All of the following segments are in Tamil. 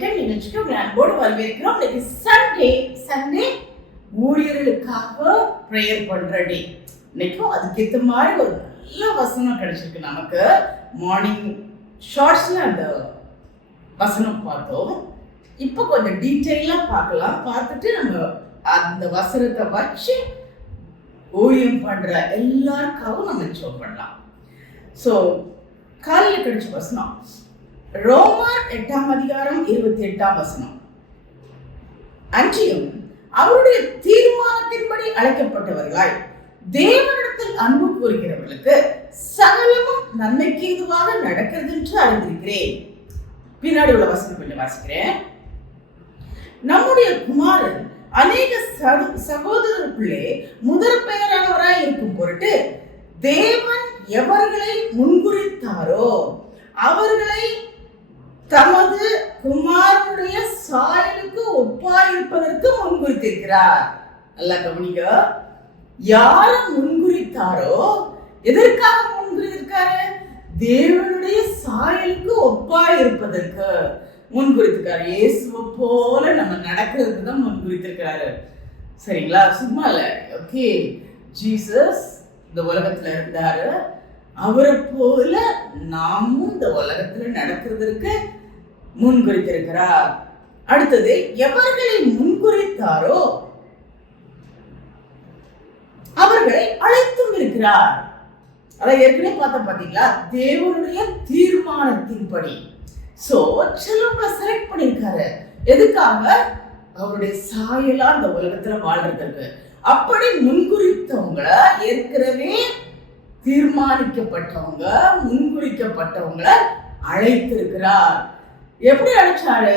டைம் நிகழ்ச்சிக்கு உங்களை அன்போடு வரவேற்கிறோம். இன்னைக்கு சண்டே ஊழியர்களுக்காக ப்ரேயர் பண்ற டே. இன்னைக்கும் அதுக்கேற்ற மாதிரி ஒரு நல்ல வசனம் கிடைச்சிருக்கு நமக்கு. மார்னிங் ஷார்ட்ஸ்ல அந்த வசனம் பார்த்தோம். இப்போ கொஞ்சம் டீட்டெயிலா பார்க்கலாம். பார்த்துட்டு நம்ம அந்த வசனத்தை வச்சு ஊழியம் பண்ற எல்லாருக்காகவும் நம்ம ஜெபம் பண்ணலாம். ஸோ காலையில் கிடைச்ச வசனம் ரோமர் 8:28 அன்றியும் அவருடைய தீர்மானத்தின்படி அழைக்கப்பட்டவர்களாய் தேவனிடத்தில் அன்பு கூறுகிறவர்களுக்கு சகலமும் நன்மைக்கு ஏதுவாக நடக்கிறது என்று அறிந்திருக்கிறேன். பின்னாடி உள்ள வசனம் கொஞ்சம் வாசிக்கிறேன். நம்முடைய குமாரன் அநேக சகோதரருக்குள்ளே முதற் பெயரானவராய் இருக்கும் பொருட்டு தேவன் எவர்களை முன்குறித்தாரோ அவர்களை தமது குமாரனுடைய சாயலுக்கு ஒப்பாயிருப்பதற்கு முன்குறித்திருக்கிறார். நல்லா கவனிங்க. யாரை முன்குறித்தாரோ எதற்காக முன்குறித்திருக்காரு? தேவனுடைய சாயலுக்கு ஒப்பாயிருப்பதற்கு முன்குறித்திருக்காரு. இயேசுவை போல நம்ம நடக்கிறதுக்கு தான் முன்குறித்திருக்கிறாரு. சரிங்களா? சும்மா இல்ல. ஓகே, ஜீசஸ் இந்த உலகத்துல இருந்தாரு. அவரை போல நாமும் இந்த உலகத்துல நடக்கிறதுக்கு முன்குறித்திருக்கிறார். அடுத்தது, எவர்களை முன்குறித்தாரோ அவர்களை அழைத்தும் இருக்கிறார். அதான் ஏற்கனவே பாத்தீங்களா? தேவனுடைய தீர்மானத்தின்படி. சோ சிலவங்களை செலக்ட் பண்ணிருக்காரு. எதுக்காக? அவருடைய சாயலா இந்த உலகத்துல வாழ்றதுக்கு. அப்படி முன்குறித்தவங்கள, ஏற்கனவே தீர்மானிக்கப்பட்டவங்க, முன்குறிக்கப்பட்டவங்களை அழைத்திருக்கிறார். எப்படி அழைச்சாரு?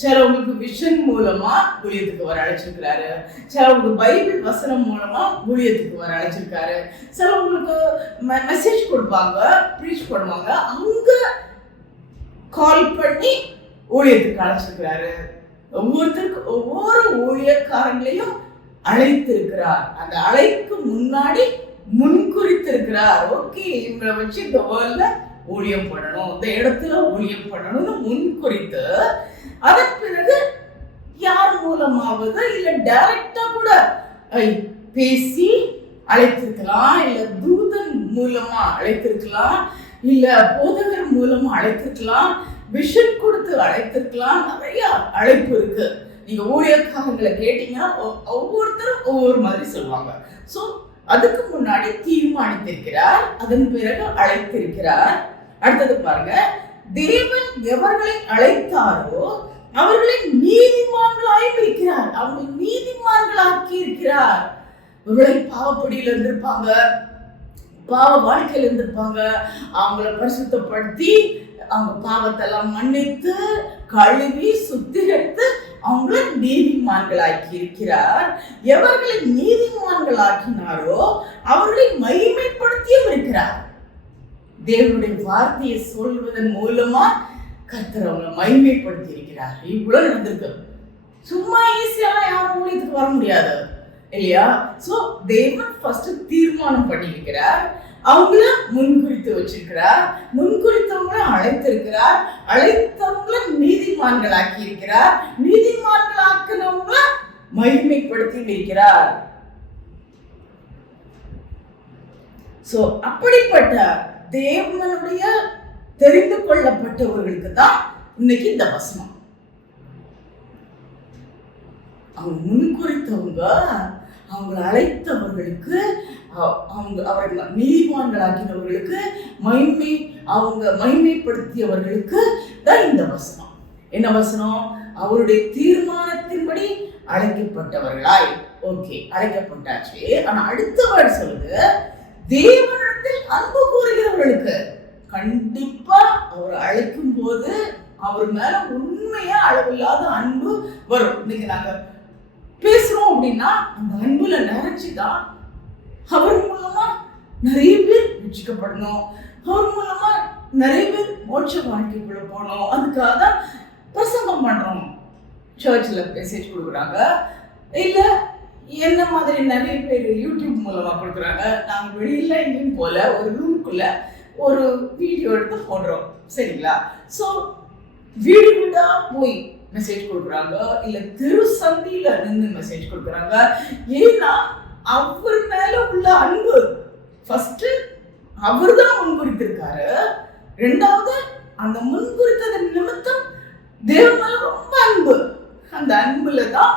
சிலவங்களுக்கு விஷன் மூலமா ஊழியத்துக்கு வர அழைச்சிருக்கிறாரு. சிலவங்களுக்கு பைபிள் வசனம் மூலமா ஊழியத்துக்கு வர அழைச்சிருக்காரு. சிலவங்களுக்கு மெசேஜ் கொடுப்பாங்க, ப்ரீச் பண்ணுவாங்க, அங்க கால் பண்ணி ஊழியத்துக்கு அழைச்சிருக்கிறாரு. ஒவ்வொருத்தருக்கும் ஒவ்வொரு ஊழியக்காரங்களையும் அழைத்திருக்கிறார். அந்த அழைக்கு முன்னாடி முன்குறித்திருக்கிறார். ஓகே, இவங்களை வச்சு இந்த வேர்ல்ட்ல ஊழியம் பண்ணணும், இந்த இடத்துல ஊழியம் பண்ணணும்னு முன்குறித்து, அதன் பிறகு யார் மூலமாவது இல்ல டைரக்டா கூட பேசி அழைத்திருக்கலாம், இல்ல தூதன் மூலமா அழைத்திருக்கலாம், இல்ல போதகர் மூலமா அழைத்திருக்கலாம், விஷன் கொடுத்து அழைத்திருக்கலாம். நிறைய அழைப்பு இருக்கு. நீங்க ஊழியக்காரங்களை கேட்டீங்கன்னா ஒவ்வொருத்தரும் ஒவ்வொரு மாதிரி சொல்லுவாங்க. ஸோ அதுக்கு முன்னாடி தீர்மானித்திருக்கிறார், அதன் பிறகு அழைத்திருக்கிறார். அடுத்தது பாருங்க, தேவன் எவர்களை அழைத்தாரோ அவர்களை நீதிமான்களாயும் இருக்கிறார். அவங்களை நீதிமான்களாக்கி இருக்கிறார். ஒருவேளை பாவப்படியில இருந்திருப்பாங்க, பாவ வாழ்க்கையில இருந்திருப்பாங்க. அவங்கள பரிசுத்தப்படுத்தி அவங்க பாவத்தெல்லாம் மன்னித்து கழுவி சுத்திகரித்து அவங்கள நீதிமான்களாக்கி இருக்கிறார். எவர்களை நீதிமான்களாக்கினாரோ அவர்களை மகிமைப்படுத்தியும் இருக்கிறார். தேவனுடைய வார்த்தையை சொல்வதன் மூலமா கர்த்தர் அவங்களை மகிமைப்படுத்தி இருக்கிறார். இவ்வளவு நடந்திருக்கு. சும்மா ஈஸியெல்லாம் யாரும் ஊழியத்துக்கு வர முடியாது இல்லையா? சோ தேவன் ஃபர்ஸ்ட் தீர்மானம் பண்ணியிருக்கிறார், அவங்கள முன்குறித்து வச்சிருக்கிறார், முன்குறித்தவங்களை அழைத்திருக்கிறார், அழைத்தவங்களை நீதிமான்களாக்கி இருக்கிறார், நீதிமான்களாக்கினவங்களை மகிமைப்படுத்தி இருக்கிறார். சோ அப்படிப்பட்ட தேவனுடைய தெரிந்து கொள்ளப்பட்டவர்களுக்கு தான் இன்னைக்கு இந்த வசனம். அவங்க முன்குறித்தவங்க, அவங்களை அழைத்தவர்களுக்கு, அவர்கள் நீதிமான்களாக்கினவர்களுக்கு, அவங்க மகிமைப்படுத்தியவர்களுக்கு தான் இந்த வசனம். என்ன வசனம்? அவருடைய தீர்மானத்தின்படி அழைக்கப்பட்டவர்களாய். ஓகே, அழைக்கப்பட்டாச்சு. ஆனா அடுத்த வேர்டு சொல்லுது, தேவனிடத்தில் அன்பு கூறுகிறவர்களுக்கு. கண்டிப்பா அவர் அழைக்கும் போது அவர் மேல உண்மையா அளவில்லாத அன்பு வரும். இன்னைக்கு நாங்க பேசுறோம் அப்படின்னா அந்த அன்புல நிறைஞ்சுதான் அவர் மூலமா நிறைய பேர் ரட்சிக்கப்படணும், அவர் மூலமா நிறைய பேர் மோட்ச வாழ்க்கைக்குள்ள போகணும். அதுக்காக தான் பிரசங்கம் பண்றோம், சர்ச்சில் மெசேஜ் கொடுக்குறாங்க, இல்ல என்ன மாதிரி நிறைய பேர் யூடியூப் மூலமா கொடுக்குறாங்க. நாங்க வெளியில எங்கேயும் போல ஒரு ரூம்குள்ள ஒரு வீடியோ எடுத்து போடுறோம். சரிங்களா? ஸோ வீடு வீடா போய் மெசேஜ் கொடுக்குறாங்க, இல்ல தெரு சந்தியில நின்று மெசேஜ் கொடுக்குறாங்க. ஏன்னா அவர் மேல உள்ள அன்பு. ஃபர்ஸ்ட் அவர் தான் முன்குறித்திருக்காரு. ரெண்டாவது அந்த முன்குறித்ததன் நிமித்தம் தேவன் மேல ரொம்ப அன்பு. அந்த அன்புல தான்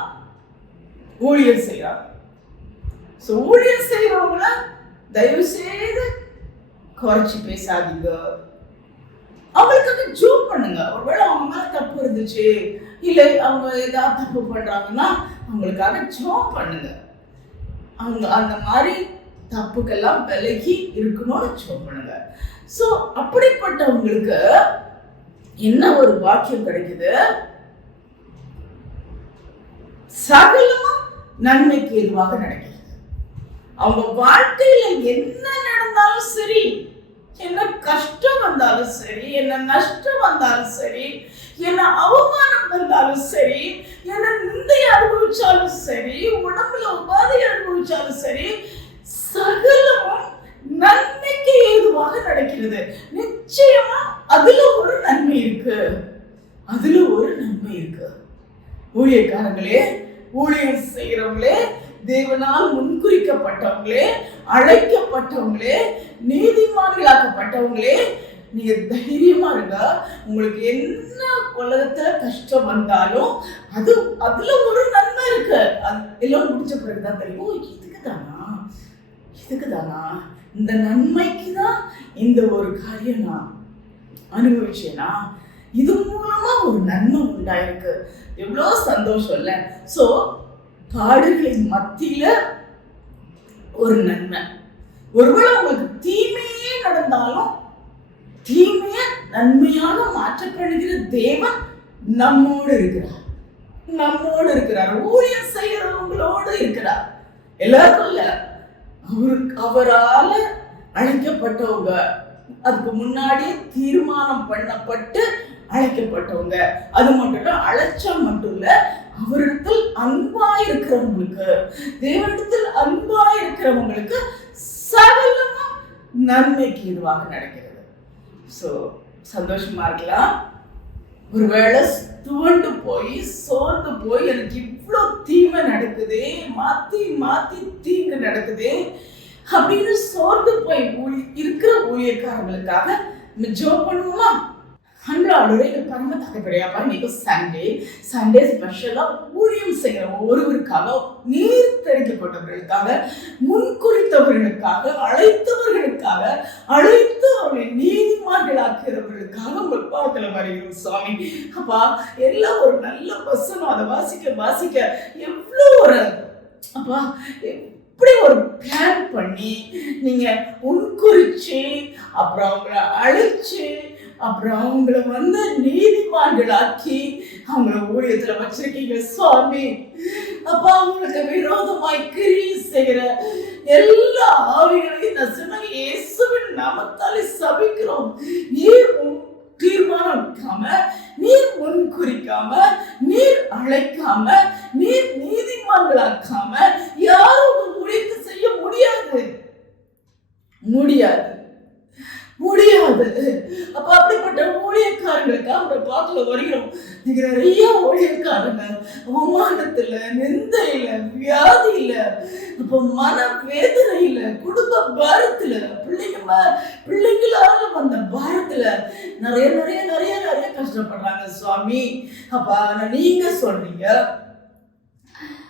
ஊழியர் செய்யறாங்க. ஊழியர் செய்யறவங்கள தயவு செய்து குறைச்சி பேசாதீங்க. அவங்களுக்காக ஜோம் பண்ணுங்க. ஒருவேளை அவங்க மேல தப்பு இருந்துச்சு, இல்லை அவங்க ஏதாவது தப்பு பண்றாங்கன்னா அவங்களுக்காக ஜோம் பண்ணுங்க. அவங்க அந்த மாதிரி தப்புக்கெல்லாம் விலகி இருக்கணும்னு ஜோம் பண்ணுங்க. ஸோ அப்படிப்பட்டவங்களுக்கு என்ன ஒரு வாக்கியம் கிடைக்குது? சகலமும் நன்மைக்கு எதுவாக நடக்கிறது. அவங்க வாழ்க்கையில என்ன நடந்தாலும் சரி, என்ன கஷ்டம் வந்தாலும் சரி, என்ன நஷ்டம் வந்தாலும் சரி, என்ன அவமானம் வந்தாலும் சரி, என்ன நிந்தை அனுபவிச்சாலும் சரி, உடம்புல உபாதை அனுபவிச்சாலும் சரி, சகலமும் நன்மைக்கு ஏதுவாக நடக்கிறது. நிச்சயமா அதுல ஒரு நன்மை இருக்கு. அதுல ஒரு நன்மை இருக்கு. ஊழியக்காரங்களே, ஊழியர் செய்கிறவங்களே, தேவனால் முன்குறிக்கப்பட்டவங்களே, அழைக்கப்பட்டவங்களே, நீதிமான்களாக்கப்பட்டவங்களே, நீங்க தைரியமா இருங்க. உங்களுக்கு என்ன உலகத்துல கஷ்டம் வந்தாலும் அதுல ஒரு நன்மை இருக்கு. அது எல்லாம் முடிச்ச பிறகுதான் தெரியும், இதுக்குதானா இந்த நன்மைக்கு தான் இந்த ஒரு காரியம் நான் அனுபவிச்சேனா, இது மூலமா ஒரு நன்மை உண்டாயிருக்கு. எவ்வளோ சந்தோஷம் இல்ல? சோ பாடுகளின் மத்தியில ஒரு நன்மை. ஒருவேளை உங்களுக்கு தீமையே நடந்தாலும் தீமைய நன்மையாக மாற்றப்படுகிற தேவன் நம்மோடு இருக்கிறார். ஊழியம் செய்யறவங்களோடு இருக்கிறார். எல்லாருக்கும் இல்ல, அவரால அழைக்கப்பட்டவங்க, அதுக்கு முன்னாடியே தீர்மானம் பண்ணப்பட்டு அழைக்கப்பட்டவங்க. அது மட்டும் இல்ல, அழைச்சல் மட்டும் இல்ல, அவரிடத்தில் அன்பாய் இருக்கிறவங்களுக்கு, தேவனிடத்தில் அன்பாய் இருக்கிறவங்களுக்கு சகலமும் நன்மைக்கு இதுவாக நடக்கிறது. சோ சந்தோஷமா இருக்கலாம். ஒருவேளை துவண்டு போய் சோர்ந்து போய் எனக்கு இவ்வளோ தீமை நடக்குதே, மாத்தி மாத்தி தீங்கு நடக்குதே அப்படின்னு சோர்ந்து போய் இருக்கிற ஊழியக்காரங்களுக்காக ஜெபம் பண்ணுவோமா? அன்றாட பரம தகப்படையாப்பா, இன்னைக்கு சண்டே ஸ்பெஷலா ஊழியம் செய்கிற ஒருவருக்காக, நீர் தெரிவிக்கப்பட்டவர்களுக்காக, முன்குறித்தவர்களுக்காக, அழைத்தவர்களுக்காக, அழைத்து அவர்களை நீதிமான்களாக்கிறவர்களுக்காக உங்கள் பாதத்துல வருகிறோம் சுவாமி. அப்பா, எல்லாம் ஒரு நல்ல வசனம், அதை வாசிக்க எவ்வளோ ஒரு அப்பா இப்படி ஒரு பிளான் பண்ணி நீங்க முன்குறிச்சு அப்புறம் அவங்கள அழைச்சு அப்புறம் அவங்கள நீதிமான்களாக்கி அவங்கள ஊழியத்துல வச்சிருக்கீங்க சுவாமி. அப்பா, அவங்களுக்கு விரோதமாய் கிரியை செய்கிற எல்லா ஆவிகளையும் நான் சொன்ன இயேசுவின் நாமத்தாலே சபிக்கிறோம். நீர் தீர்மானம் வைக்காம, நீர் முன்குறிக்காம, நீர் அழைக்காம, நீர் நீதிமான்களாக்காம யாரும் ஊழியத்தை செய்ய முடியாது. அப்ப அப்படிப்பட்ட ஊழியக்காரங்களுக்கு அவங்க பாத்துல வருகிறோம். நீங்க நிறைய ஊழியக்காரங்க அவமானத்துல, நிந்தையில, வியாதியில, அப்ப மன வேதனையில, குடும்ப பாரத்துல, பிள்ளைங்களால வந்த பாரத்துல நிறைய நிறைய நிறைய நிறைய கஷ்டப்படுறாங்க சுவாமி. அப்ப நீங்க சொல்றீங்க,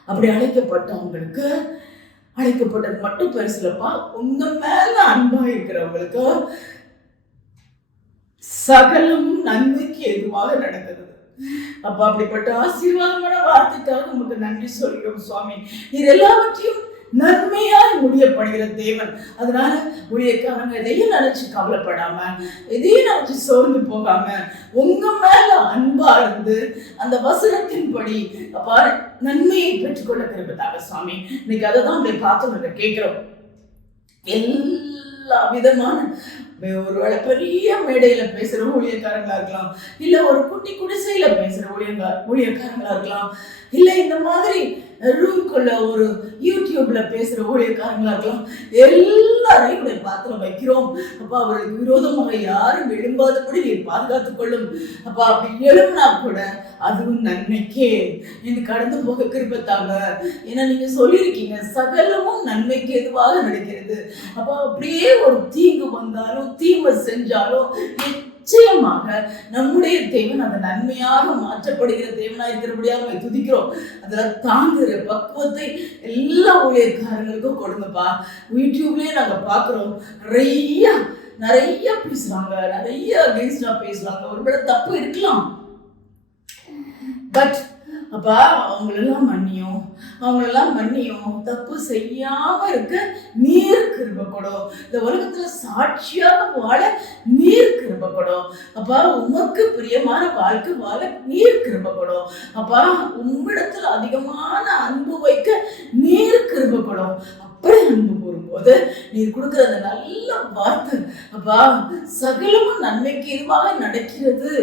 அப்படி அழைக்கப்பட்டவங்களுக்கு, அழைக்கப்பட்டது மட்டும் பெருசுலப்பா, உங்க மேல அன்பா இருக்கிறவங்களுக்கு சகலமும் நன்மைக்கு எதுவாக நடக்கிறது. அப்ப அப்படிப்பட்ட ஆசீர்வாதமான வார்த்தைக்காக உங்களுக்கு நன்றி சொல்கிறோம் சுவாமி. இது எல்லாவற்றையும் நன்மையாய் முடியப்படுகிற தேவன். அதனால ஊழியக்காரங்க எதையும் நினைச்சு கவலைப்படாம, எதையும் நினைச்சு சோர்ந்து போகாம, உங்க மேல அன்பா இருந்து அந்த வசனத்தின்படி அப்ப நன்மையை பெற்றுக்கொள்ள திருப்பதாக சுவாமி. இன்னைக்கு அதை தான் அப்படி பார்த்து நாங்க கேட்கிறோம். எல்லா விதமான, ஒருவேளை பெரிய மேடையில பேசுற ஊழியக்காரங்களா இருக்கலாம், இல்ல ஒரு குட்டி குடிசையில பேசுற ஊழியக்காரங்களா இருக்கலாம், இல்ல இந்த மாதிரி ரூம்குள்ள ஒரு யூடியூப்ல பேசுற ஊழியக்காரங்களா இருக்கலாம், எல்லாரையும் உடைய பாத்திரம் வைக்கிறோம். அப்பா அவர்களுக்கு விரோதமாக யாரும் எழும்பாதபடி நீர் பாதுகாத்துக் கொள்ளும். அப்பா அப்படி எழும்பினா கூட அதுவும் நன்மைக்கே நீங்க கடந்து போக கிருபத்தாங்க. ஏன்னா நீங்க சொல்லியிருக்கீங்க சகலமும் நன்மைக்கு எதுவாக நடக்கிறது. அப்ப அப்படியே ஒரு தீங்கு வந்தாலும் தீமை செஞ்சாலும் நிச்சயமாக நம்முடைய தேவன் அந்த நன்மையாக மாற்றப்படுகிற தேவனா இருக்கிறபடியாக துதிக்கிறோம். அதுல தாங்குகிற பக்குவத்தை எல்லா ஊழியக்காரங்களுக்கும் கொடுங்கப்பா. யூடியூப்லயே நாங்க பாக்குறோம், நிறைய பேசுறாங்க, நிறைய அகென்ஸ்டா பேசுறாங்க. ஒருவேளை தப்பு இருக்கலாம், பட் அப்பா அவங்களெல்லாம் மன்னியும், தப்பு செய்யாம இருக்க நீர் கிருபை கொடும். இந்த உலகத்துல சாட்சியாக வாழ நீர் கிருபை கொடும். அப்பா உமக்கு பிரியமான வாழ்க்கை வாழ நீர் கிருபை கொடும். அப்பா உம்மிடத்துல அதிகமான அன்பு வைக்க நீர் கிருபை கொடும். அப்படி அன்பு கூறும்போது நீர் கொடுக்கிற அந்த நல்ல வார்த்தை அப்பா சகலமும் நன்மைக்கு எதுவாக நடக்கிறது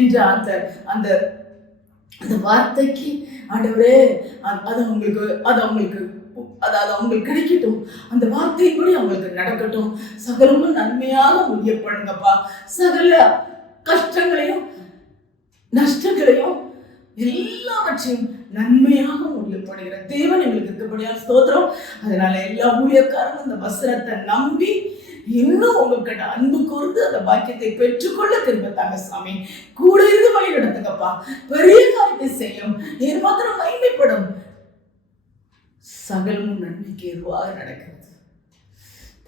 என்ற அந்த அந்த அந்த வார்த்தைக்கு ஆண்டவரே அது அவங்களுக்கு கிடைக்கட்டும். அந்த வார்த்தையின்படி அவங்களுக்கு நடக்கட்டும். சகலமும் நன்மையாக முடிய பண்ணுங்கப்பா. சகல கஷ்டங்களையும் நஷ்டங்களையும் எல்லாவற்றையும் நன்மையாக முடியப்படுகிற தேவன் எங்களுக்கு இருக்கபடியான ஸ்தோத்திரம். அதனால எல்லா ஊழியக்காரரும் அந்த வசனத்தை நம்பி இன்னும் உங்ககிட்ட அன்பு கூர்ந்து அந்த பாக்கியத்தை பெற்றுக்கொள்ள திரும்பத்தாங்க சாமி. கூட இருந்து வழி நடத்துங்கப்பா. பெரிய காரியத்தை செய்யும். நீர் மாத்திரம் மகிமைப்படும். சகலமும் நன்மைக்கு எதுவாக நடக்கிறது.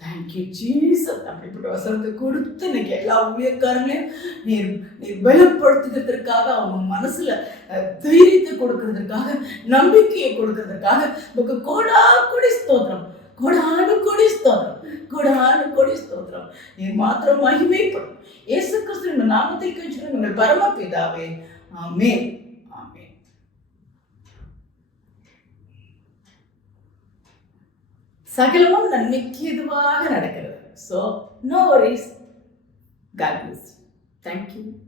Thank you Jesus. அப்படிப்பட்ட வசனத்தை கொடுத்து இன்னைக்கு எல்லா ஊழியக்காரங்களையும் நீர் பலப்படுத்துகிறதுக்காக, அவங்க மனசுல தைரியத்தை கொடுக்கறதுக்காக, நம்பிக்கையை கொடுக்கறதுக்காக உங்களுக்கு கோடானு கோடி ஸ்தோத்திரம். நீர் மாத்திரம் மகிமைப்படும். இயேசு கிறிஸ்துவின் நாமத்தை கேட்கிறோம் எங்கள் பரமபிதாவே. ஆமென். சகலமும் நன்மைக்கு எதுவாக நடக்கிறது. So no worries. God bless you. Thank you.